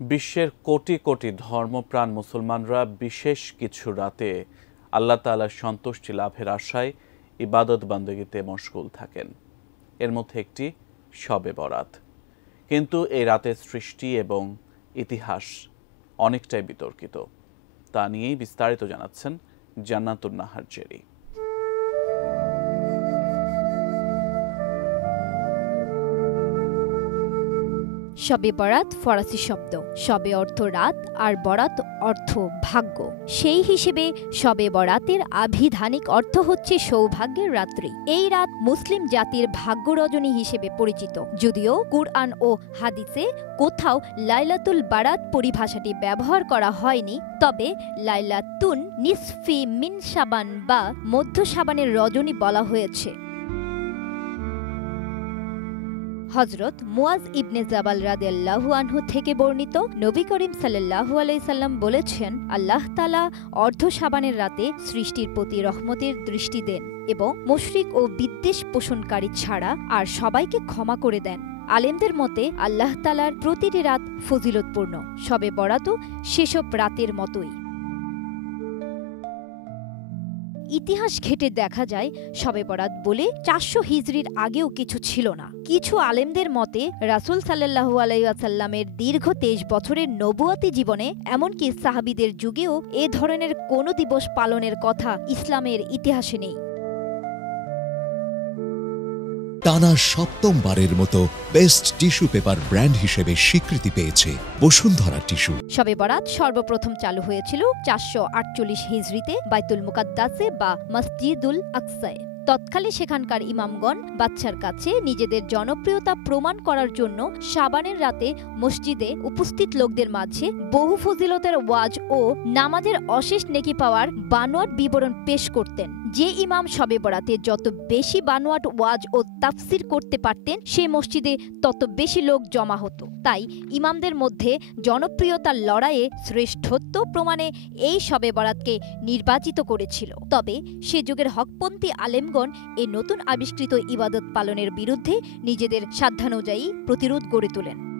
বিশ্বের কোটি কোটি ধর্মপ্রাণ মুসলমানরা বিশেষ কিছু রাতে আল্লাহ তাআলার সন্তুষ্টি লাভের আশায় ইবাদত বান্দেগিতে মশগুল থাকেন। এর মধ্যে একটি শবে বরাত। কিন্তু এই রাতের সৃষ্টি এবং ইতিহাস অনেকটাই বিতর্কিত। তা নিয়েই বিস্তারিত জানাচ্ছেন জান্নাতুন নাহার জেরি। শবে বরাত ফরাসি শব্দ। শবে অর্থ রাত আর বরাত অর্থ ভাগ্য। সেই হিসেবে শবে বরাতের আভিধানিক অর্থ হচ্ছে সৌভাগ্যের রাত্রি। এই রাত মুসলিম জাতির ভাগ্য রজনী হিসেবে পরিচিত, যদিও কুরআন ও হাদিসে কোথাও লাইলাতুল বারাত পরিভাষাটি ব্যবহার করা হয়নি। তবে লাইলাতুন নিসফি মিন শাবান বা মধ্য শাবানের রজনী বলা হয়েছে। হযরত মুয়াজ ইবনে জাবাল রাদিয়াল্লাহু আনহু থেকে বর্ণিত, নবী করিম সাল্লাল্লাহু আলাইহি সাল্লাম বলেছেন, আল্লাহ তাআলা অর্ধ শাবানের রাতে সৃষ্টির প্রতি রহমতের দৃষ্টি দেন এবং মুশরিক ও বিদ্বেষ পোষণকারী ছাড়া আর সবাইকে ক্ষমা করে দেন। আলেমদের মতে আল্লাহ তাআলার প্রতিটি রাত ফজিলতপূর্ণ। শবে বরাতও সেসব রাতের মতোই। ইতিহাস ঘেঁটে দেখা যায় শবে বরাত বলে ৪০০ হিজরির আগেও কিছু ছিল না। কিছু আলেমদের মতে রাসূল সাল্লাল্লাহু আলাইহি ওয়াসাল্লামের দীর্ঘ ২৩ বছরের নবুয়াতি জীবনে এমনকি সাহাবীদের যুগেও এ ধরনের কোনো দিবস পালনের কথা ইসলামের ইতিহাসে নেই। টানা সপ্তমবারের মতো বেস্ট টিস্যু পেপার ব্র্যান্ড হিসেবে স্বীকৃতি পেয়েছে বসুন্ধরা টিস্যু। শবে বরাত সর্বপ্রথম চালু হয়েছিল ৪৪৮ হিজরিতে বাইতুল মুকাদ্দাসে বা মসজিদুল আকসায়। তৎকালে সেখানকার ইমামগণ বাদশার কাছে নিজেদের জনপ্রিয়তা প্রমাণ করার জন্য শাবানের রাতে মসজিদে উপস্থিত লোকদের মাঝে বহু ফজিলতের ওয়াজ ও নামাজের অশেষ নেকি পাওয়ার বানোয়াট বিবরণ পেশ করতেন। যে ইমাম শবে বরাতে যত বেশি বানোয়াট ওয়াজ ও তাফসির করতে পারতেন, সেই মসজিদে তত বেশি লোক জমা হতো। তাই ইমামদের মধ্যে জনপ্রিয়তার লড়াইয়ে শ্রেষ্ঠত্ব প্রমাণে এই শবে বরাতকে নির্বাচিত করেছিল। তবে সে যুগের হকপন্থী আলেমগণ এই নতুন আবিষ্কৃত ইবাদত পালনের বিরুদ্ধে নিজেদের সাধ্যানুযায়ী প্রতিরোধ গড়ে তোলেন।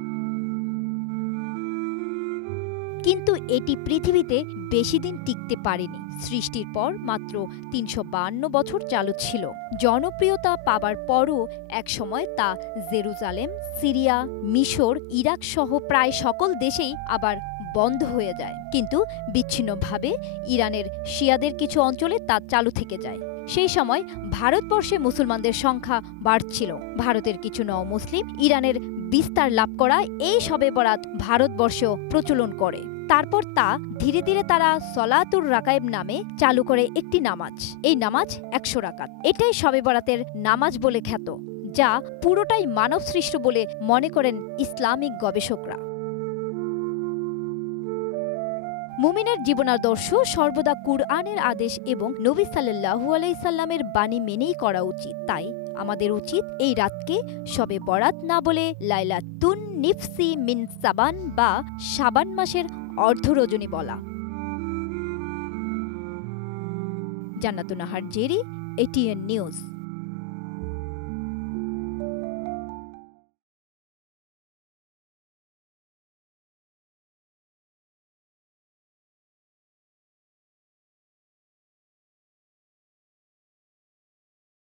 কিন্তু এটি পৃথিবীতে বেশি দিন টিকতে পারেনি। সৃষ্টির পর মাত্র ৩৫২ বছর চালু ছিল। জনপ্রিয়তা পাবার পরও একসময় তা জেরুজালেম, সিরিয়া, মিশর, ইরাক সহ প্রায় সকল দেশেই আবার বন্ধ হয়ে যায়। কিন্তু বিচ্ছিন্নভাবে ইরানের শিয়াদের কিছু অঞ্চলে তা চালু থেকে যায়। সেই সময় ভারতবর্ষে মুসলমানদের সংখ্যা বাড়ছিল। ভারতের কিছু নও-মুসলিম ইরানের বিস্তার লাভ করা এই শবে বরাত ভারতবর্ষেও প্রচলন করে। তারপর তা ধীরে ধীরে তারা সলাতুর রাকায়েব নামে চালু করে একটি নামাজ। এই নামাজ ১০০ রাকাত। এটাই শবে বরাতের নামাজ বলে খ্যাত, যা পুরোটাই মানব সৃষ্ট বলে মনে করেন ইসলামিক গবেষকরা। মুমিনের জীবনাদর্শ সর্বদা কুরআনের আদেশ এবং নবী সাল্লাল্লাহু আলাইহি সাল্লামের বাণী মেনেই করা উচিত। তাই আমাদের উচিত এই রাতকে শবে বরাত না বলে লাইলাতুন নিসফি মিন শাবান বা শাবান মাসের অর্ধ রজনী বলা। জান্নাতুন নাহার জেরি, ATN নিউজ।